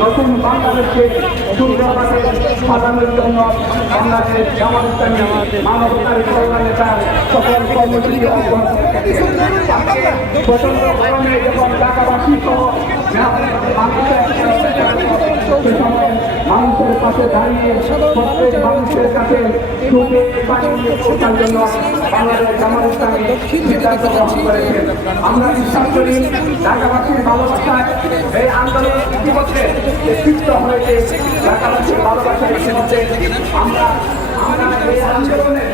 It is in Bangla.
নতুন বাংলাদেশকে সুন্দরভাবে সাজানোর জন্য ইসলামী মানবতার কল্যাণে তার সকল প্রচণ্ড গরমে যখন ঢাকাবাসী সহ মানুষের পাশে দাঁড়িয়ে প্রত্যেক মানুষের কাছে সুখে পানি পৌঁছার জন্য বাংলাদেশ জামাত ইসলামী সিদ্ধান্ত গ্রহণ করেছে আমরা বিশ্বাস করি ঢাকাবাসীর ভালোবাসায় এই আন্দোলন ইতিমধ্যে তৃপ্ত হয়েছে ঢাকাবাসীর ভালোবাসায় ইতিমধ্যে আমরা আমরা এই আন্দোলনে